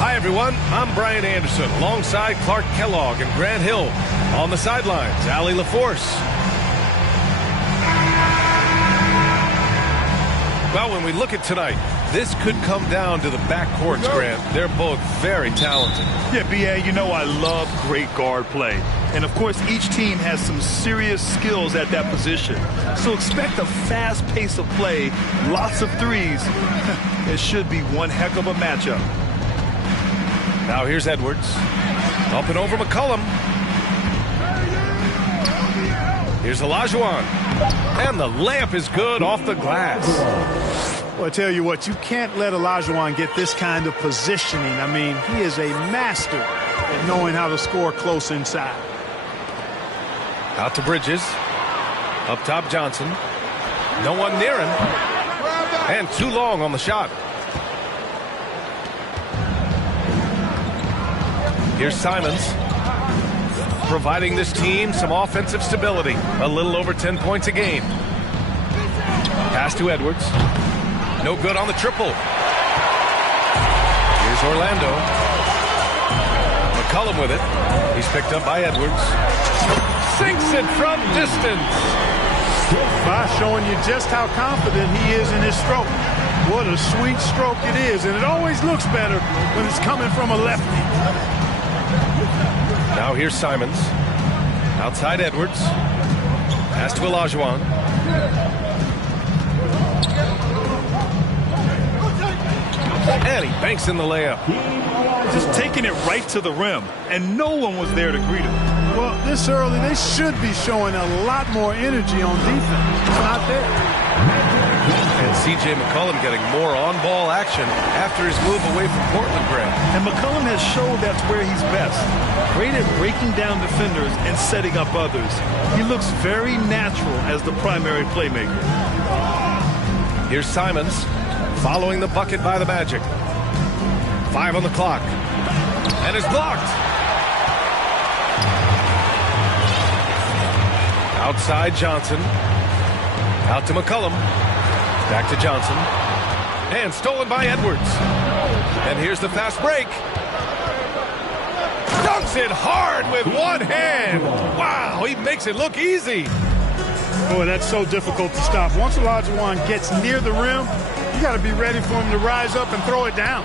Hi, everyone. I'm Brian Anderson, alongside Clark Kellogg and Grant Hill. On the sidelines, Allie LaForce. Well, when we look at tonight, this could come down to the backcourts, Grant. They're both very talented. Yeah, B.A., you know I love great guard play. And, of course, each team has some serious skills at that position. So expect a fast pace of play, lots of threes. It should be one heck of a matchup. Now here's Edwards. Up and over McCollum. Here's Olajuwon. And the layup is good off the glass. Well, I tell you what, you can't let Olajuwon get this kind of positioning. I mean, he is a master at knowing how to score close inside. Out to Bridges. Up top, Johnson. No one near him. And too long on the shot. Here's Simons, providing this team some offensive stability. A little over 10 points a game. Pass to Edwards. No good on the triple. Here's Orlando. McCollum with it. He's picked up by Edwards. Sinks it from distance. By showing you just how confident he is in his stroke. What a sweet stroke it is, and it always looks better when it's coming from a lefty. Now here's Simons. Outside Edwards. Pass to Olajuwon. And he banks in the layup. Just taking it right to the rim, and no one was there to greet him. Well, this early, they should be showing a lot more energy on defense. It's not there. And C.J. McCollum getting more on-ball action after his move away from Portland, Grant. And McCollum has showed that's where he's best. Great at breaking down defenders and setting up others. He looks very natural as the primary playmaker. Here's Simons following the bucket by the Magic. 5 on the clock. And is blocked. Outside Johnson. Out to McCollum. Back to Johnson. And stolen by Edwards. And here's the fast break. Dunks it hard with one hand. Wow, he makes it look easy. Boy, that's so difficult to stop. Once Olajuwon gets near the rim, you got to be ready for him to rise up and throw it down.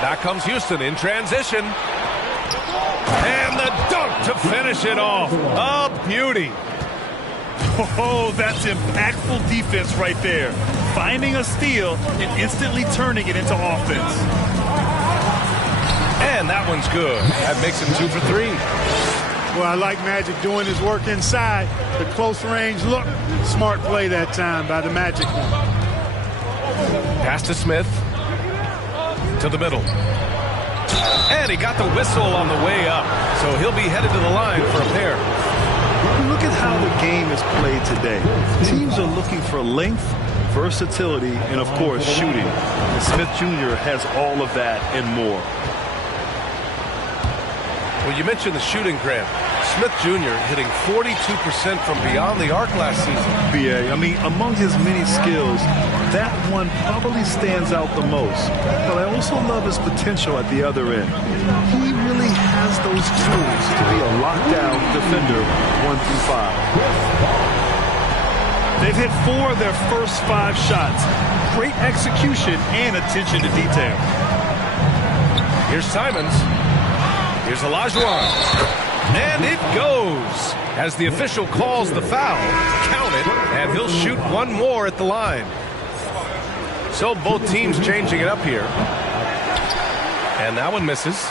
Back comes Houston in transition. And the dunk to finish it off. A beauty. Oh, that's impactful defense right there. Finding a steal and instantly turning it into offense. And that one's good. That makes him 2 for 3. Well, I like Magic doing his work inside. The close range look. Smart play that time by the Magic. Pass to Smith. To the middle. And he got the whistle on the way up. So he'll be headed to the line for a pair. Look at how the game is played today. Teams are looking for length, versatility, and, of course, shooting. And Smith Jr. has all of that and more. Well, you mentioned the shooting, Grant. Smith Jr. hitting 42% from beyond the arc last season. I mean, among his many skills, that one probably stands out the most. But I also love his potential at the other end. He really has those tools to be a lockdown defender 1 through 5. They've hit 4 of their first 5 shots. Great execution and attention to detail. Here's Simons. Here's Olajuwon. And it goes. As the official calls the foul, count it, and he'll shoot one more at the line. So both teams changing it up here. And that one misses.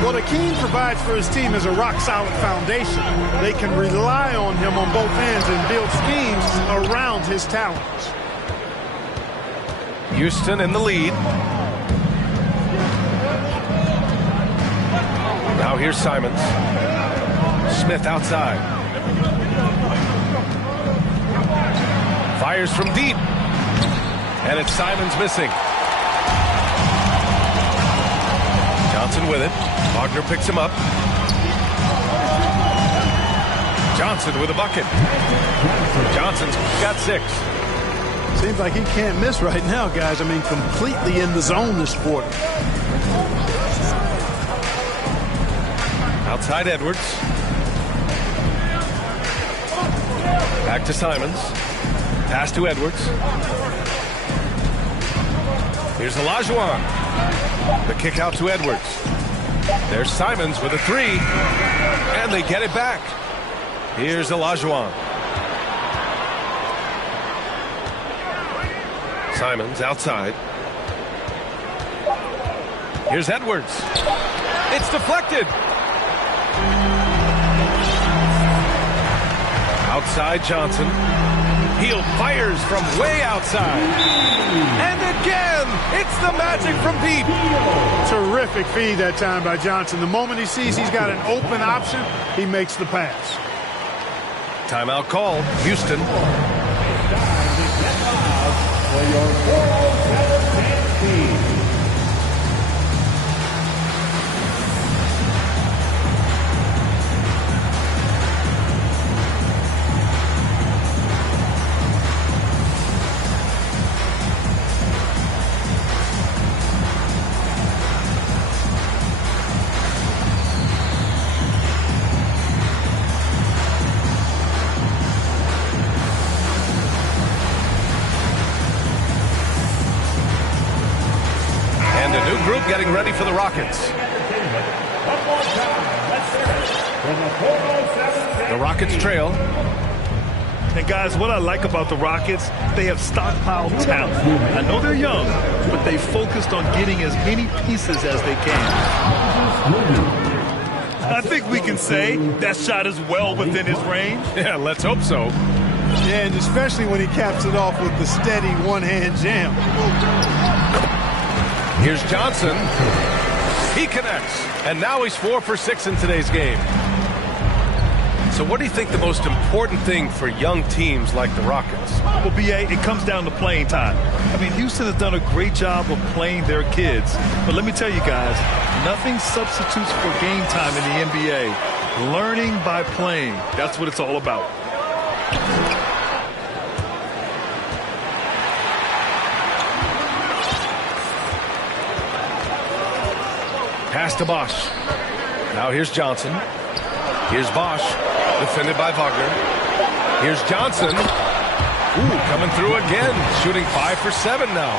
What Akeem provides for his team is a rock-solid foundation. They can rely on him on both ends and build schemes around his talents. Houston in the lead. Now here's Simons. Smith outside. Fires from deep. And it's Simons missing. Johnson with it. Wagner picks him up. Johnson with a bucket. Johnson's got 6. Seems like he can't miss right now, guys. I mean, completely in the zone this quarter. Outside Edwards. Back to Simons. Pass to Edwards. Here's Olajuwon. The kick out to Edwards. There's Simons with a 3. And they get it back. Here's Olajuwon. Simons outside. Here's Edwards. It's deflected. Outside Johnson. Heel fires from way outside. And again, it's the Magic from deep. Terrific feed that time by Johnson. The moment he sees he's got an open option, he makes the pass. Timeout call, Houston. Getting ready for the Rockets. The Rockets trail. And guys, what I like about the Rockets, they have stockpiled talent. I know they're young, but they focused on getting as many pieces as they can. I think we can say that shot is well within his range. Yeah, let's hope so. Yeah, and especially when he caps it off with the steady one-hand jam. Here's Johnson. He connects. And now he's 4 for 6 in today's game. So what do you think the most important thing for young teams like the Rockets? Well, B.A., it comes down to playing time. I mean, Houston has done a great job of playing their kids. But let me tell you guys, nothing substitutes for game time in the NBA. Learning by playing. That's what it's all about. Pass to Bosch. Now here's Johnson. Here's Bosch. Defended by Wagner. Here's Johnson. Ooh, coming through again. Shooting 5 for 7 now.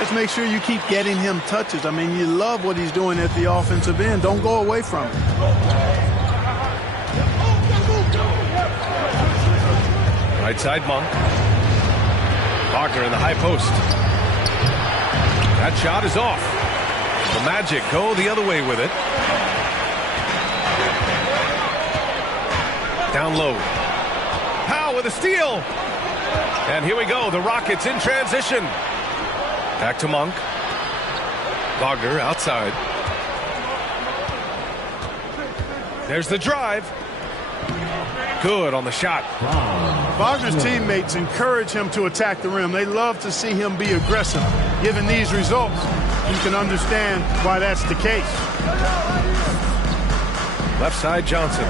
Just make sure you keep getting him touches. I mean, you love what he's doing at the offensive end. Don't go away from it. Right side Monk. Wagner in the high post. That shot is off. The Magic go the other way with it. Down low. Powell with a steal. And here we go. The Rockets in transition. Back to Monk. Wagner outside. There's the drive. Good on the shot. Wagner's teammates encourage him to attack the rim. They love to see him be aggressive. Given these results, you can understand why that's the case. Left side Johnson.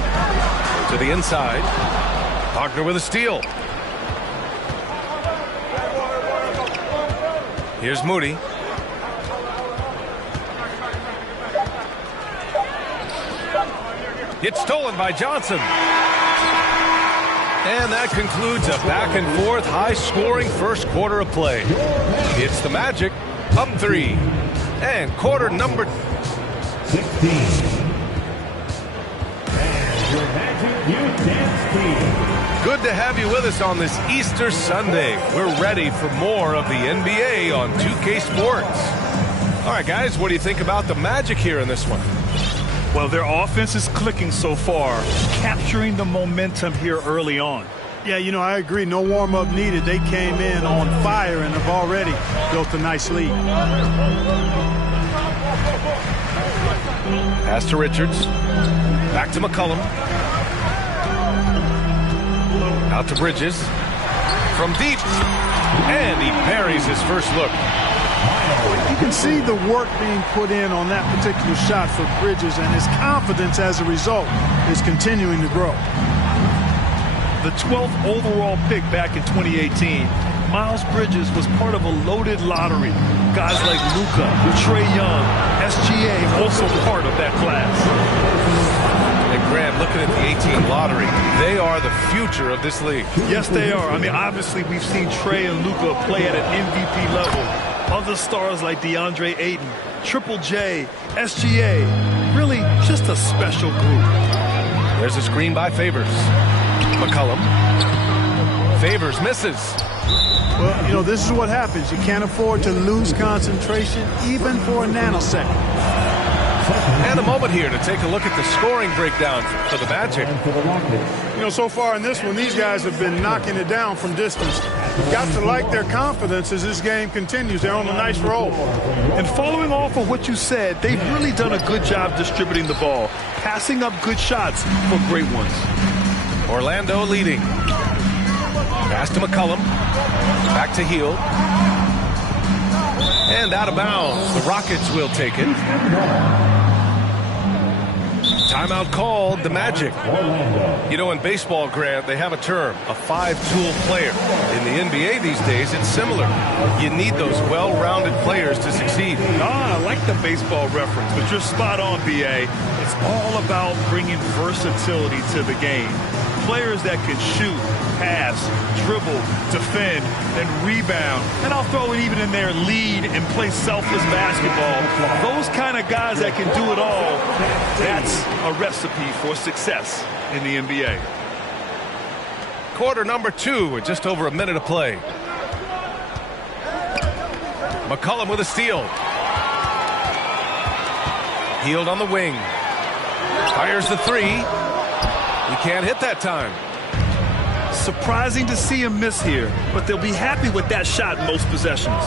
To the inside. Wagner with a steal. Here's Moody. It's stolen by Johnson. And that concludes a back-and-forth, high-scoring first quarter of play. It's the Magic, up 3. And quarter number 16. And your Magic, you dance. Good to have you with us on this Easter Sunday. We're ready for more of the NBA on 2K Sports. All right, guys, what do you think about the Magic here in this one? Well, their offense is clicking so far, capturing the momentum here early on. Yeah, you know, I agree. No warm-up needed. They came in on fire and have already built a nice lead. Pass to Richards. Back to McCollum. Out to Bridges. From deep. And he buries his first look. You can see the work being put in on that particular shot for Bridges, and his confidence as a result is continuing to grow. The 12th overall pick back in 2018, Miles Bridges was part of a loaded lottery. Guys like Luka, Trae Young, SGA also part of that class. And Graham, looking at the 18 lottery, they are the future of this league. Yes, they are. I mean, obviously, we've seen Trae and Luka play at an MVP level. Other stars like DeAndre Ayton, Triple J, SGA, really just a special group. There's a screen by Favors. McCollum. Favors misses. Well, you know, this is what happens. You can't afford to lose concentration even for a nanosecond. And a moment here to take a look at the scoring breakdown for the Magic. You know, so far in this one, these guys have been knocking it down from distance. You've got to like their confidence as this game continues. They're on a nice roll. And following off of what you said, they've really done a good job distributing the ball, passing up good shots for great ones. Orlando leading. Pass to McCollum. Back to Hield. And out of bounds. The Rockets will take it. Timeout called, the Magic. You know, in baseball, Grant, they have a term, a five-tool player. In the NBA these days, it's similar. You need those well-rounded players to succeed. I like the baseball reference, but you're spot on, B.A. It's all about bringing versatility to the game. Players that can shoot, pass, dribble, defend, and rebound. And I'll throw it even in there, lead and play selfless basketball. Those kind of guys that can do it all, that's a recipe for success in the NBA. Quarter number 2 with just over a minute of play. McCollum with a steal. Hield on the wing. Fires the three. He can't hit that time. Surprising to see him miss here, but they'll be happy with that shot most possessions.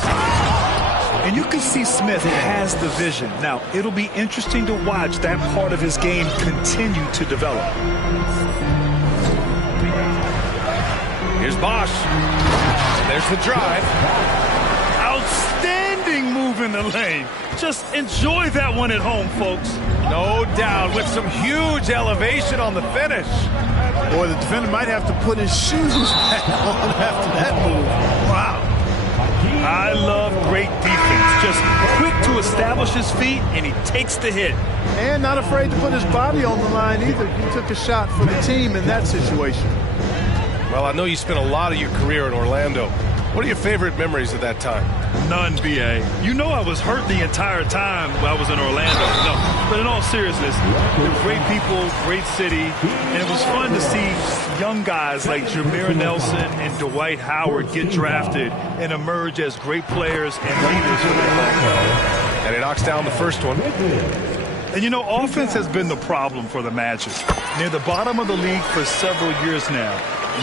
And you can see Smith has the vision. Now, it'll be interesting to watch that part of his game continue to develop. Here's Bosch. There's the drive. Outstanding move in the lane. Just enjoy that one at home, folks. No doubt, with some huge elevation on the finish. Boy, the defender might have to put his shoes back on after that move. Wow. I love great defense. Just quick to establish his feet, and he takes the hit. And not afraid to put his body on the line either. He took a shot for the team in that situation. Well, I know you spent a lot of your career in Orlando. What are your favorite memories of that time? None, B.A. You know I was hurt the entire time I was in Orlando. No, but in all seriousness, they're great people, great city, and it was fun to see young guys like Jameer Nelson and Dwight Howard get drafted and emerge as great players and leaders for their club. And he knocks down the first one. And you know, offense has been the problem for the Magic. Near the bottom of the league for several years now.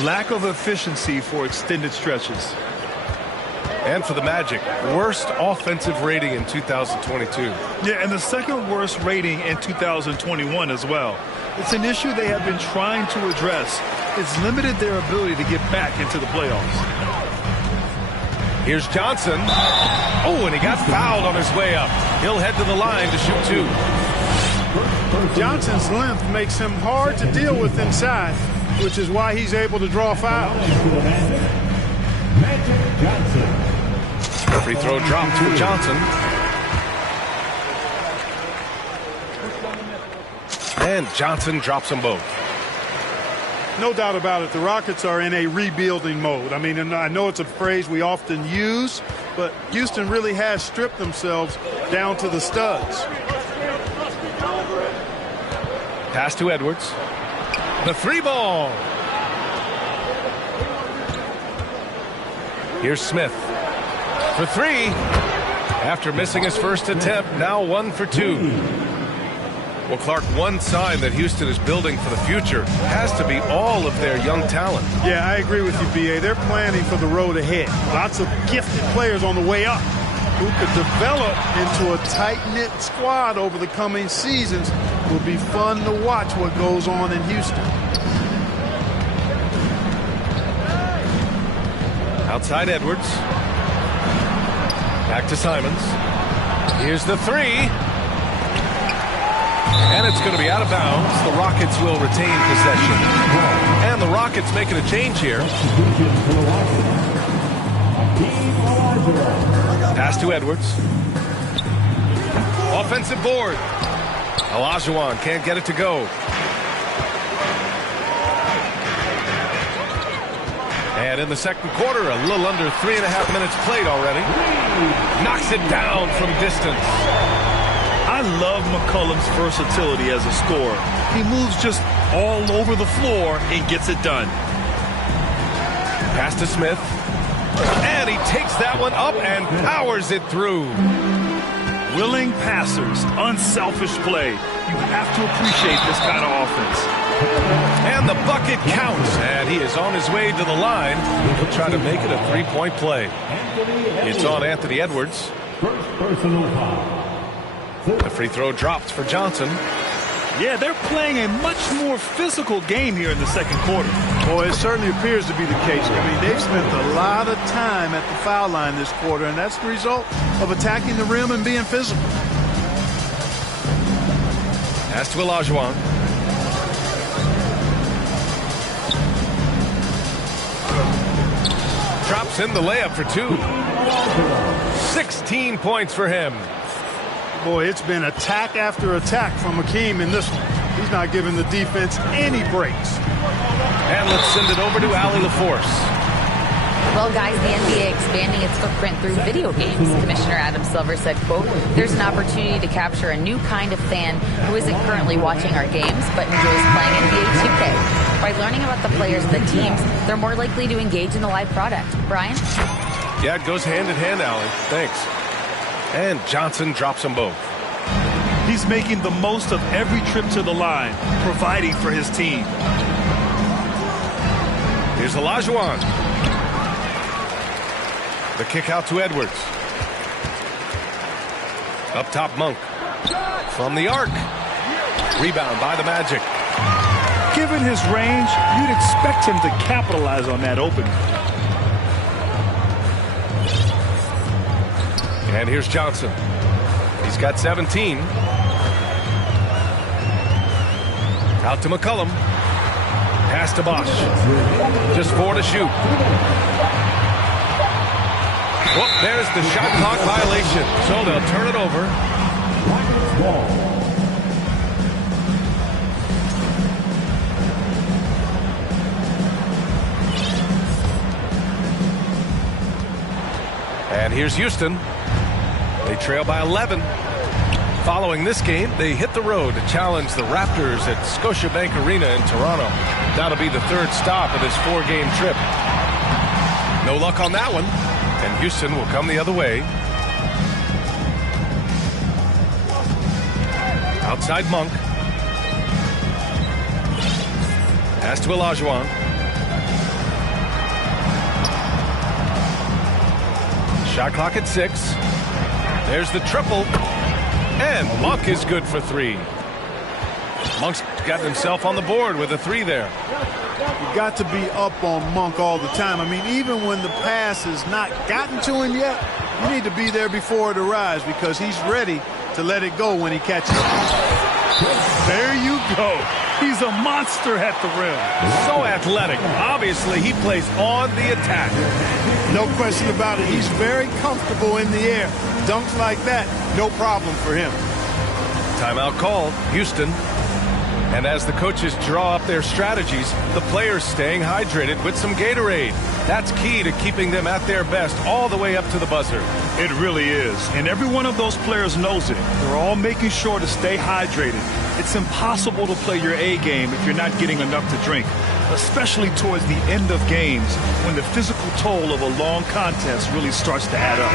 Lack of efficiency for extended stretches. And for the Magic, worst offensive rating in 2022. Yeah, and the second worst rating in 2021 as well. It's an issue they have been trying to address. It's limited their ability to get back into the playoffs. Here's Johnson. Oh, and he got fouled on his way up. He'll head to the line to shoot two. Johnson's length makes him hard to deal with inside, which is why he's able to draw fouls. Magic Johnson. Free throw dropped for Johnson. And Johnson drops them both. No doubt about it, the Rockets are in a rebuilding mode. I mean, and I know it's a phrase we often use, but Houston really has stripped themselves down to the studs. Pass to Edwards. The three ball. Here's Smith for three. After missing his first attempt, now 1 for 2. Well, Clark, one sign that Houston is building for the future has to be all of their young talent. Yeah, I agree with you, B.A. They're planning for the road ahead. Lots of gifted players on the way up who could develop into a tight-knit squad over the coming seasons. It will be fun to watch what goes on in Houston. Outside Edwards. Back to Simons. Here's the three. And it's going to be out of bounds. The Rockets will retain possession. And the Rockets making a change here. Pass to Edwards. Offensive board. Olajuwon can't get it to go. And in the second quarter, a little under 3.5 minutes played already. Knocks it down from distance. I love McCollum's versatility as a scorer. He moves just all over the floor and gets it done. Pass to Smith. And he takes that one up and powers it through. Willing passers, unselfish play. You have to appreciate this kind of offense. And the bucket counts. And he is on his way to the line. He'll try to make it a three-point play. It's on Anthony Edwards. First personal foul. The free throw dropped for Johnson. Yeah, they're playing a much more physical game here in the second quarter. Boy, it certainly appears to be the case. I mean, they've spent a lot of time at the foul line this quarter, and that's the result of attacking the rim and being physical. Pass to Olajuwon. Drops in the layup for two. 16 points for him. Boy, it's been attack after attack from Hakeem in this one. He's not giving the defense any breaks. And let's send it over to Allie LaForce. Well, guys, the NBA expanding its footprint through video games. Commissioner Adam Silver said, quote, "There's an opportunity to capture a new kind of fan who isn't currently watching our games but enjoys playing NBA 2K. By learning about the players and the teams, they're more likely to engage in the live product." Brian? Yeah, it goes hand in hand, Allie. Thanks. And Johnson drops them both. He's making the most of every trip to the line, providing for his team. Here's Olajuwon. The kick out to Edwards. Up top, Monk. From the arc. Rebound by the Magic. Given his range, you'd expect him to capitalize on that opening. And here's Johnson. He's got 17. Out to McCollum. Pass to Bosch. Just 4 to shoot. Well, there's the shot clock violation. So they'll turn it over. And here's Houston. They trail by 11. Following this game, they hit the road to challenge the Raptors at Scotiabank Arena in Toronto. That'll be the third stop of this 4-game trip. No luck on that one, and Houston will come the other way. Outside Monk. Pass to Olajuwon. Shot clock at 6. There's the triple. And Monk is good for 3. Monk's got himself on the board with a 3 there. You got to be up on Monk all the time. I mean, even when the pass has not gotten to him yet, you need to be there before it arrives because he's ready to let it go when he catches it. There you go. He's a monster at the rim. So athletic. Obviously, he plays on the attack. No question about it. He's very comfortable in the air. Dunks like that, no problem for him. Timeout called. Houston. And as the coaches draw up their strategies, the players staying hydrated with some Gatorade. That's key to keeping them at their best all the way up to the buzzer. It really is. And every one of those players knows it. They're all making sure to stay hydrated. It's impossible to play your A game if you're not getting enough to drink, especially towards the end of games when the physical toll of a long contest really starts to add up.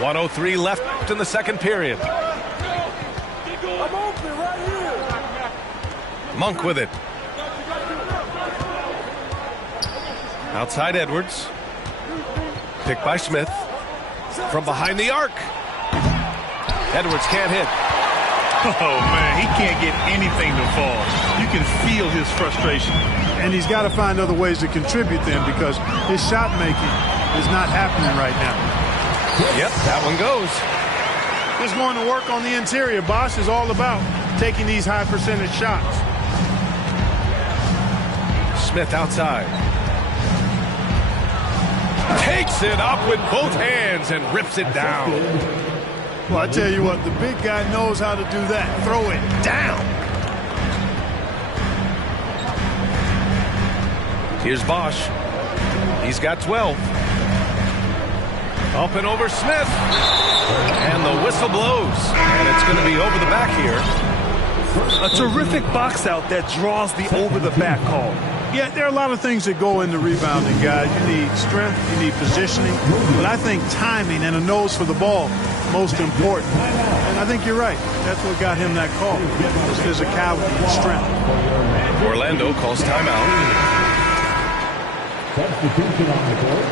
1:03 left in the second period. Monk with it. Outside Edwards. Picked by Smith. From behind the arc. Edwards can't hit. Oh, man, he can't get anything to fall. You can feel his frustration. And he's got to find other ways to contribute then because his shot making is not happening right now. Yep, that one goes. Just going to work on the interior. Bosch is all about taking these high percentage shots. Smith outside. Takes it up with both hands and rips it down. Well, I tell you what, the big guy knows how to do that. Throw it down. Here's Bosch. He's got 12. Up and over Smith. And the whistle blows. And it's going to be over the back here. A terrific box out that draws the over-the-back call. Yeah, there are a lot of things that go into rebounding, guys. You need strength, you need positioning, but I think timing and a nose for the ball most important. And I think you're right. That's what got him that call. His physicality and strength. Orlando calls timeout. Substitution on the court.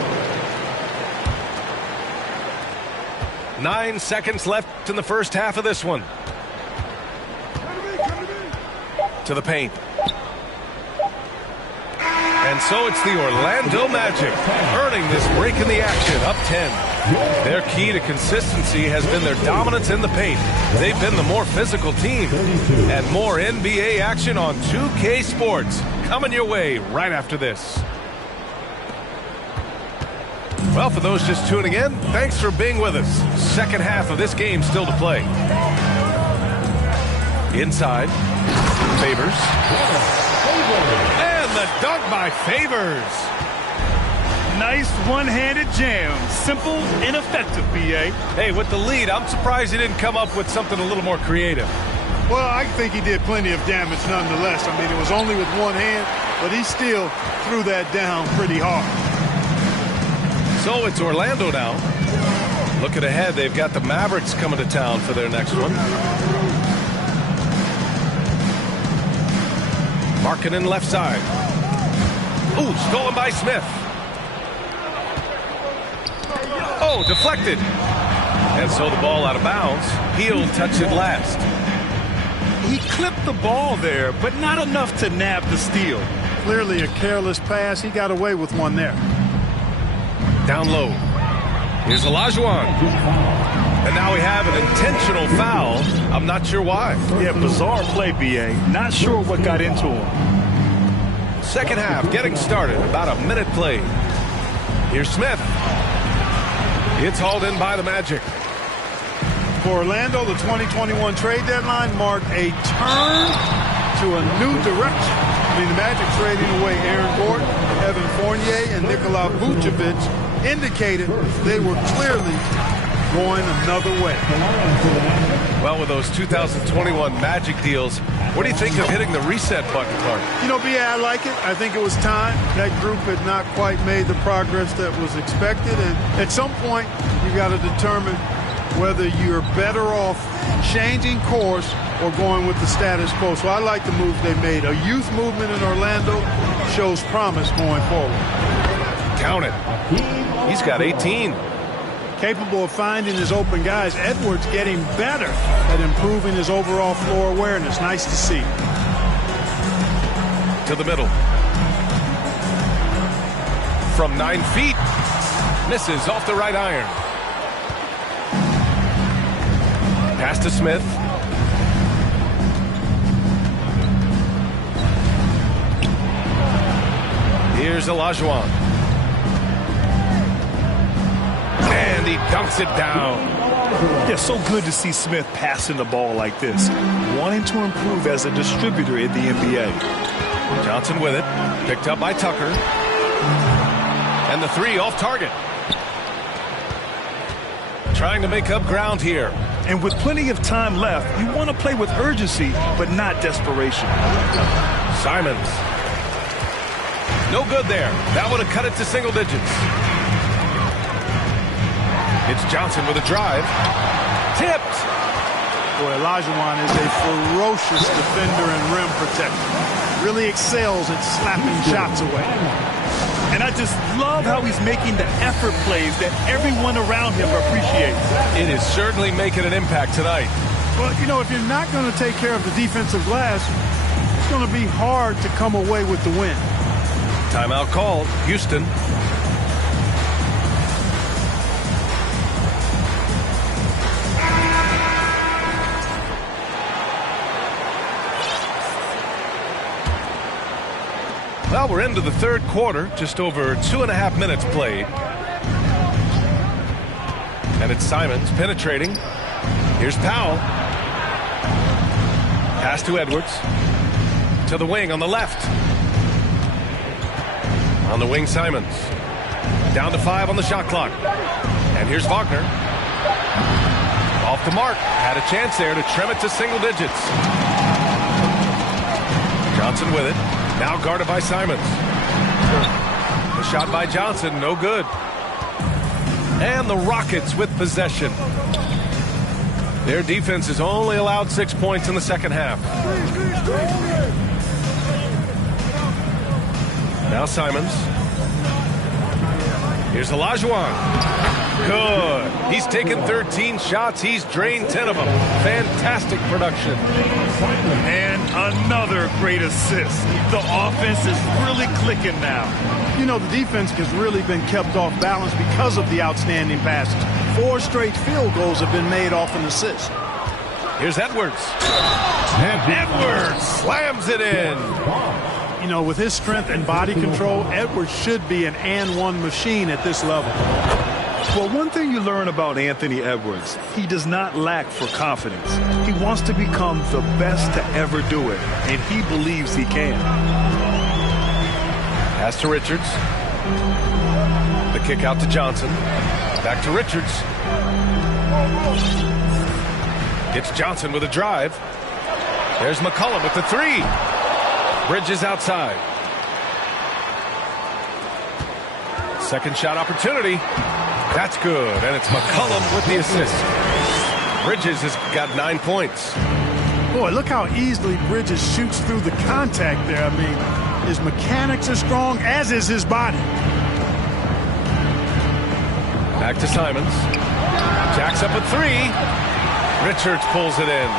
9 seconds left in the first half of this one. To the paint. And so it's the Orlando Magic earning this break in the action, up 10. Their key to consistency has been their dominance in the paint. They've been the more physical team. And more NBA action on 2K Sports coming your way right after this. Well, for those just tuning in, thanks for being with us. Second half of this game still to play. Inside, Favors. And the dunk by Favors. Nice one-handed jam. Simple and effective, B.A. Hey, with the lead, I'm surprised he didn't come up with something a little more creative. Well, I think he did plenty of damage nonetheless. I mean, it was only with one hand, but he still threw that down pretty hard. So it's Orlando now. Looking ahead, they've got the Mavericks coming to town for their next one. Markkanen left side. Ooh, stolen by Smith. Oh, deflected. And so the ball out of bounds. He'll touch it last. He clipped the ball there, but not enough to nab the steal. Clearly a careless pass. He got away with one there. Down low. Here's Olajuwon. And now we have an intentional foul. I'm not sure why. Yeah, bizarre play, B.A. Not sure what got into him. Second half getting started. About a minute played. Here's Smith. It's hauled in by the Magic. For Orlando, the 2021 trade deadline marked a turn to a new direction. I mean, the Magic trading away Aaron Gordon, Evan Fournier, and Nikola Vucevic indicated they were clearly going another way. Well, with those 2021 Magic deals, what do you think of hitting the reset button, Clark? You know, B.A., I like it. I think it was time. That group had not quite made the progress that was expected. And at some point, you got to determine whether you're better off changing course or going with the status quo. So I like the move they made. A youth movement in Orlando shows promise going forward. Count it. He's got 18. Capable of finding his open guys. Edwards getting better at improving his overall floor awareness. Nice to see. To the middle. From 9 feet. Misses off the right iron. Pass to Smith. Here's Olajuwon. And he dunks it down. Yeah, so good to see Smith passing the ball like this, wanting to improve as a distributor in the NBA. Johnson with it. Picked up by Tucker. And the three off target. Trying to make up ground here. And with plenty of time left, you want to play with urgency, but not desperation. Simons. No good there. That would have cut it to single digits. It's Johnson with a drive. Tipped. Boy, Olajuwon is a ferocious defender and rim protector. Really excels at slapping shots away. And I just love how he's making the effort plays that everyone around him appreciates. It is certainly making an impact tonight. Well, you know, if you're not going to take care of the defensive glass, it's going to be hard to come away with the win. Timeout called. Houston. Well, we're into the third quarter, just over 2.5 minutes played. And it's Simons penetrating. Here's Powell. Pass to Edwards. To the wing on the left. On the wing, Simons. Down to 5 on the shot clock. And here's Wagner. Off the mark. Had a chance there to trim it to single digits. Johnson with it. Now guarded by Simons. The shot by Johnson, no good. And the Rockets with possession. Their defense has only allowed 6 points in the second half. Now Simons. Here's Olajuwon. Good. He's taken 13 shots. He's drained 10 of them. Fantastic production. And another great assist. The offense is really clicking now. You know, the defense has really been kept off balance because of the outstanding passes. 4 straight field goals have been made off an assist. Here's Edwards. Edwards slams it in. You know, with his strength and body control, Edwards should be an and-one machine at this level. Well, one thing you learn about Anthony Edwards, he does not lack for confidence. He wants to become the best to ever do it, and he believes he can. Pass to Richards. The kick out to Johnson. Back to Richards. Gets Johnson with a drive. There's McCollum with the three. Bridges outside. Second shot opportunity. That's good. And it's McCollum with the assist. Bridges has got 9 points. Boy, look how easily Bridges shoots through the contact there. I mean, his mechanics are strong, as is his body. Back to Simons. Jacks up a three. Richards pulls it in.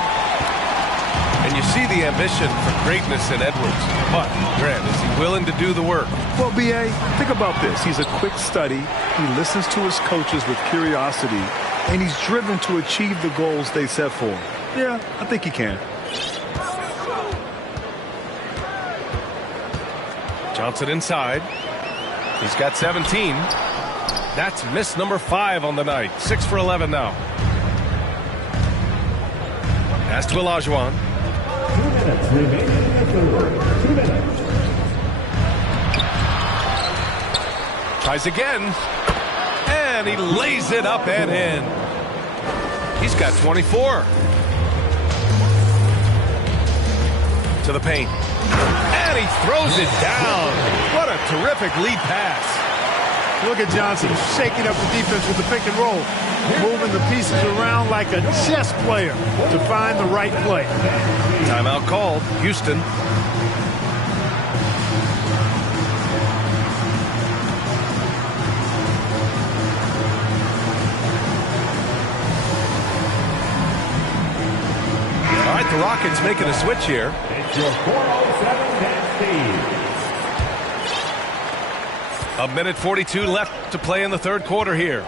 And you see the ambition for greatness in Edwards. But, Grant, is he willing to do the work? Well, B.A., think about this. He's a quick study. He listens to his coaches with curiosity. And he's driven to achieve the goals they set for him. Yeah, I think he can. Johnson inside. He's got 17. That's miss number 5 on the night. 6 for 11 now. Pass to Olajuwon. 2 minutes remaining in the third. 2 minutes. Tries again. And he lays it up and in. He's got 24. To the paint. And he throws it down. What a terrific lead pass. Look at Johnson shaking up the defense with the pick and roll, moving the pieces around like a chess player to find the right play. Timeout called. Houston. All right, the Rockets making a switch here. It's your 407 Dan Steve. A minute 42 left to play in the third quarter here.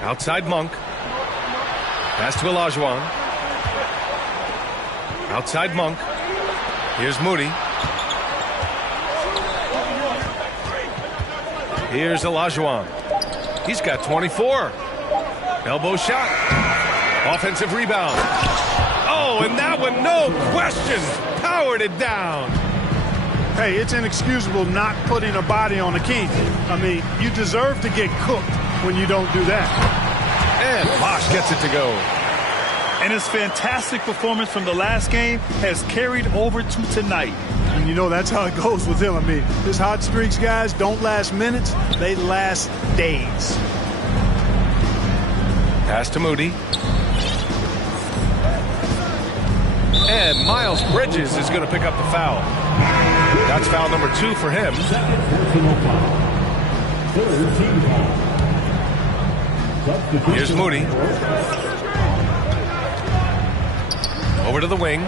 Outside Monk. Pass to Olajuwon. Outside Monk. Here's Moody. Here's Olajuwon. He's got 24. Elbow shot. Offensive rebound. Oh, and that one, no question, powered it down. Hey, it's inexcusable not putting a body on the king. I mean, you deserve to get cooked when you don't do that. And Bosh gets it to go. And his fantastic performance from the last game has carried over to tonight. And you know that's how it goes with him. I mean, his hot streaks, guys, don't last minutes. They last days. Pass to Moody. And Miles Bridges is going to pick up the foul. That's foul number 2 for him. Here's Moody. Over to the wing.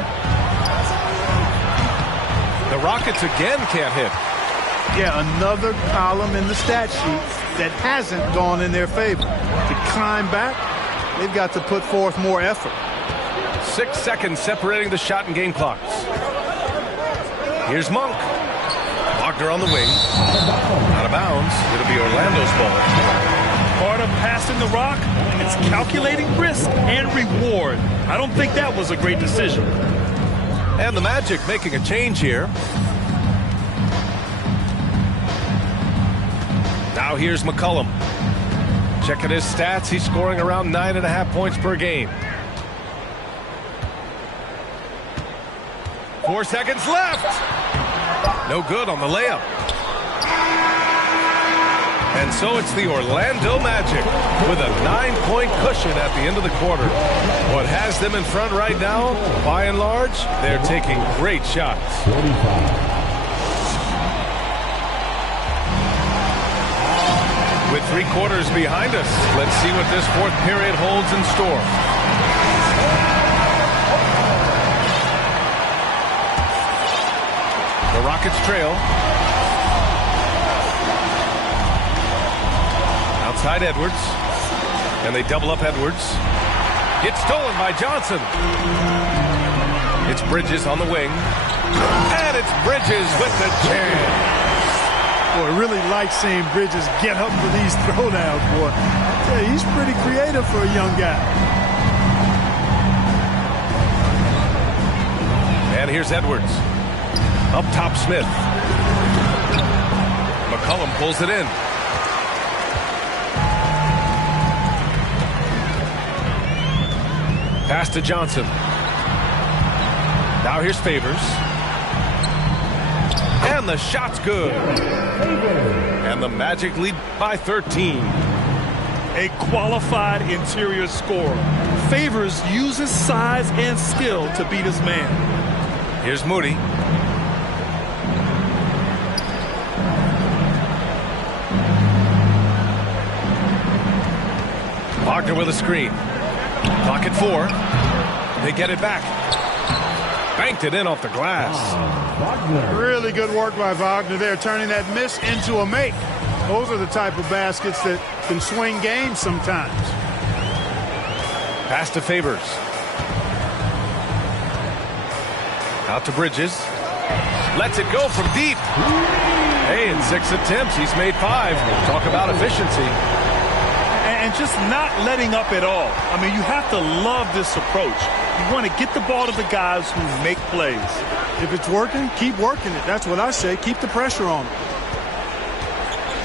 The Rockets again can't hit. Yeah, another column in the stat sheet that hasn't gone in their favor. To climb back, they've got to put forth more effort. 6 seconds separating the shot and game clocks. Here's Monk. Wagner on the wing. Out of bounds. It'll be Orlando's ball. Part of passing the rock, it's calculating risk and reward. I don't think that was a great decision. And the Magic making a change here. Now here's McCollum. Checking his stats. He's scoring around 9.5 points per game. 4 seconds left. No good on the layup. And so it's the Orlando Magic with a 9-point cushion at the end of the quarter. What has them in front right now, by and large, they're taking great shots. With 3 quarters behind us, let's see what this fourth period holds in store. The Rockets trail. Outside Edwards. And they double up Edwards. It's stolen by Johnson. It's Bridges on the wing. And it's Bridges with the jam. Boy, I really like seeing Bridges get up for these throwdowns, boy. I tell you, he's pretty creative for a young guy. And here's Edwards. Up top, Smith. McCollum pulls it in. Pass to Johnson. Now here's Favors. And the shot's good. And the Magic lead by 13. A qualified interior scorer. Favors uses size and skill to beat his man. Here's Moody. Wagner with a screen. Clock at 4. They get it back. Banked it in off the glass. Really good work by Wagner there, turning that miss into a make. Those are the type of baskets that can swing games sometimes. Pass to Favors. Out to Bridges. Lets it go from deep. Hey, in 6 attempts, he's made 5. Talk about efficiency. And just not letting up at all. I mean, you have to love this approach. You want to get the ball to the guys who make plays. If it's working, keep working it. That's what I say. Keep the pressure on them.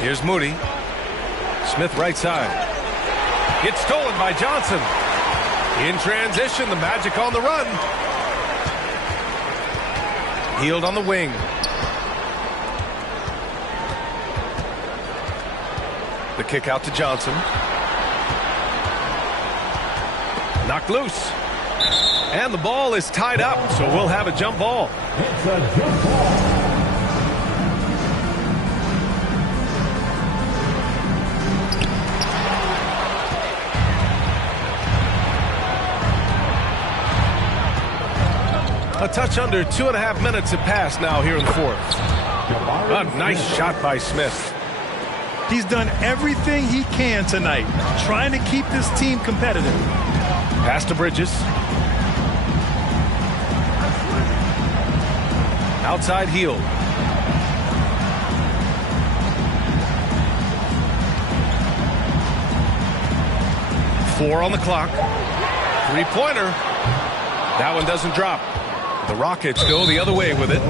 Here's Moody. Smith right side. It's stolen by Johnson. In transition, the Magic on the run. Hield on the wing. The kick out to Johnson. Knocked loose. And the ball is tied up, so we'll have a jump ball. It's a jump ball. A touch under 2.5 minutes have passed now here in the fourth. A nice shot by Smith. He's done everything he can tonight, trying to keep this team competitive. Pass to Bridges. Outside heel. Four on the clock. Three-pointer. That one doesn't drop. The Rockets go the other way with it.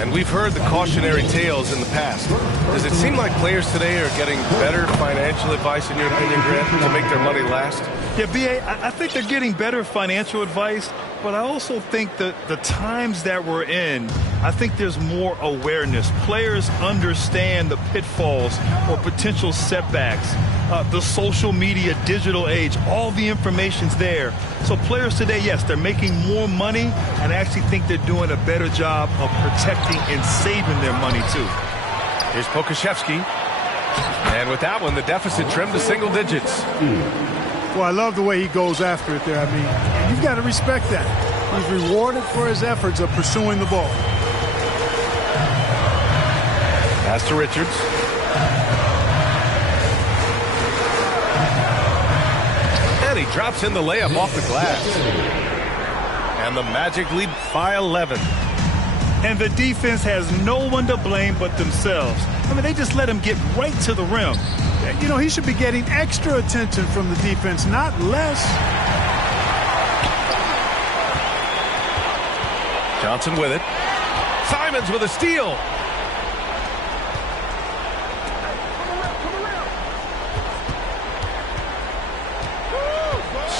And we've heard the cautionary tales in the past. Does it seem like players today are getting better financial advice, in your opinion, Grant, to make their money last? Yeah, B.A., I think they're getting better financial advice, but I also think that the times that we're in, I think there's more awareness. Players understand the pitfalls or potential setbacks. The social media, digital age, all the information's there. So players today, yes, they're making more money, and I actually think they're doing a better job of protecting and saving their money, too. Here's Pokuševski. And with that one, the deficit trimmed to single digits. Well, I love the way he goes after it there. I mean, you've got to respect that. He's rewarded for his efforts of pursuing the ball. Pass to Richards. And he drops in the layup off the glass. And the Magic lead by 11. And the defense has no one to blame but themselves. I mean, they just let him get right to the rim. You know, he should be getting extra attention from the defense, not less. Johnson with it. Simons with a steal.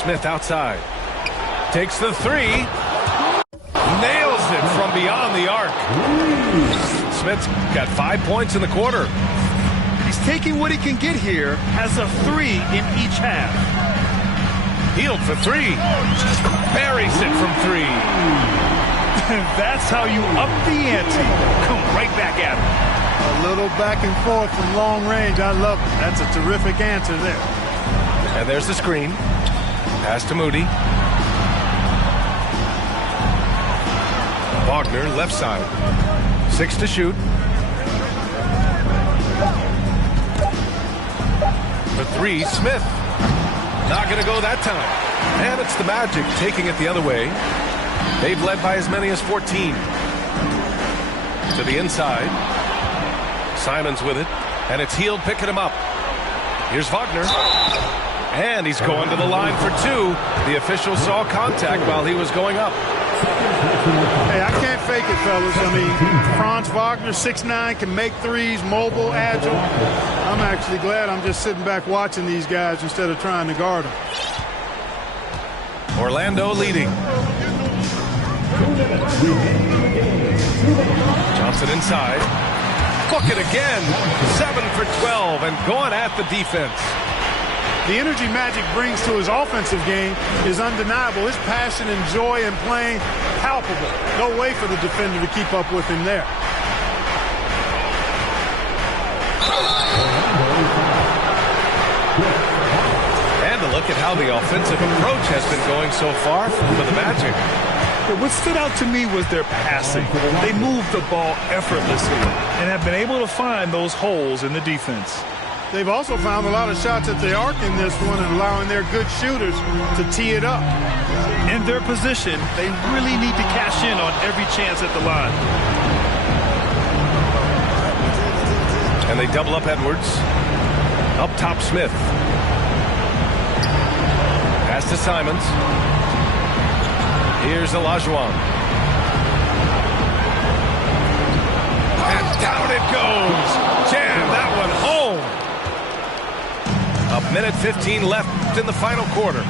Smith outside. Takes the three. Nails it from beyond the arc. Smith's got 5 points in the quarter. He's taking what he can get here as a three in each half. Healed for three. Buries it from three. That's how you up the ante. Come right back at him. A little back and forth from long range. I love it. That's a terrific answer there. And there's the screen. Pass to Moody. Wagner left side. 6 to shoot. For three, Smith. Not going to go that time. And it's the Magic taking it the other way. They've led by as many as 14. To the inside. Simons with it. And it's Hield picking him up. Here's Wagner. And he's going to the line for two. The official saw contact while he was going up. Hey, I can't fake it, fellas. I mean, Franz Wagner, 6'9", can make threes, mobile, agile. I'm actually glad I'm just sitting back watching these guys instead of trying to guard them. Orlando leading. Johnson inside. Book it again. 7 for 12 and going at the defense. The energy Magic brings to his offensive game is undeniable. His passion and joy in playing, palpable. No way for the defender to keep up with him there. And a look at how the offensive approach has been going so far for the Magic. What stood out to me was their passing. They moved the ball effortlessly and have been able to find those holes in the defense. They've also found a lot of shots at the arc in this one and allowing their good shooters to tee it up. In their position, they really need to cash in on every chance at the line. And they double up Edwards. Up top, Smith. Pass to Simons. Here's Olajuwon. And down it goes. Jam that one home. Minute 15 left in the final quarter.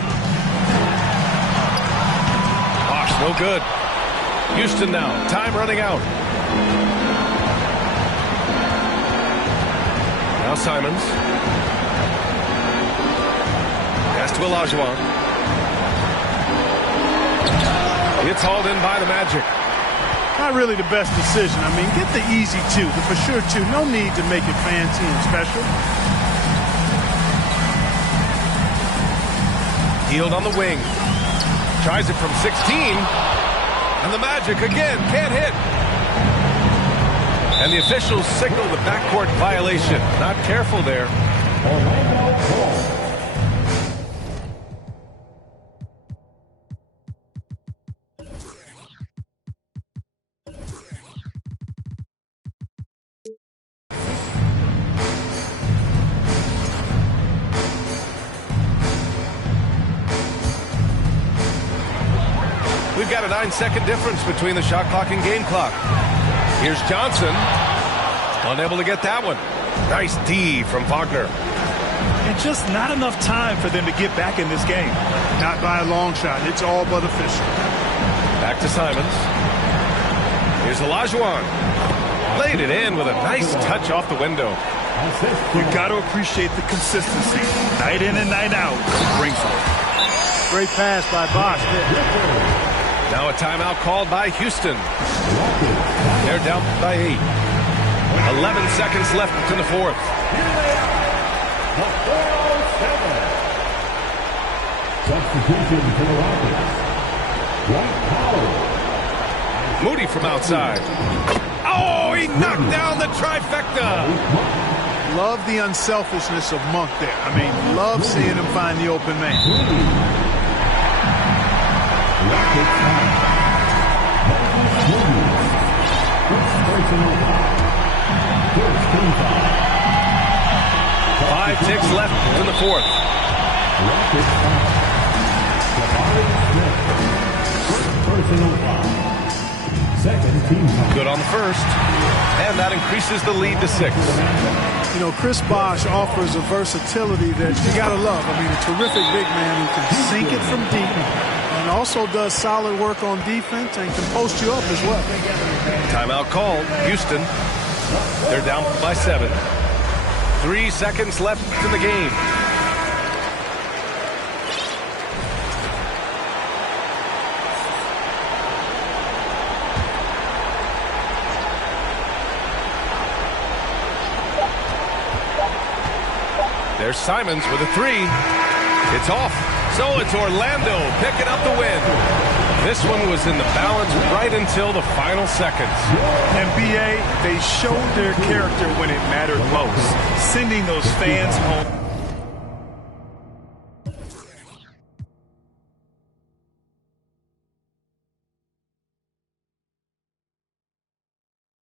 Bosh, no good. Houston now. Time running out. Now Simons. Pass to Olajuwon. It's hauled in by the Magic. Not really the best decision. I mean, get the easy two, the for sure two. No need to make it fancy and special. Healed on the wing. Tries it from 16. And the Magic again can't hit. And the officials signal the backcourt violation. Not careful there. We've got a 9-second difference between the shot clock and game clock. Here's Johnson. Unable to get that one. Nice D from Wagner. And just not enough time for them to get back in this game. Not by a long shot. It's all but official. Back to Simons. Here's Olajuwon. Laid it in with a nice touch off the window. You got to appreciate the consistency. Night in and night out. Brings it. Great pass by Bosh. Now a timeout called by Houston. They're down by 8. 11 seconds left in the fourth. Substitution for the Rockets. White Howard. Moody from outside. Oh, he knocked down the trifecta. Love the unselfishness of Monk there. I mean, love seeing him find the open man. Rockets time. First personal foul. First team foul. 5 ticks left in the fourth. Rockets foul. First personal foul. Second team foul. Good on the first. And that increases the lead to 6. You know, Chris Bosh offers a versatility that you got to love. I mean, a terrific big man who can sink it from deep and also does solid work on defense and can post you up as well. Timeout called. Houston. They're down by 7. 3 seconds left in the game. There's Simons with a 3. It's off. So it's Orlando picking up the win. This one was in the balance right until the final seconds. NBA, they showed their character when it mattered most, sending those fans home.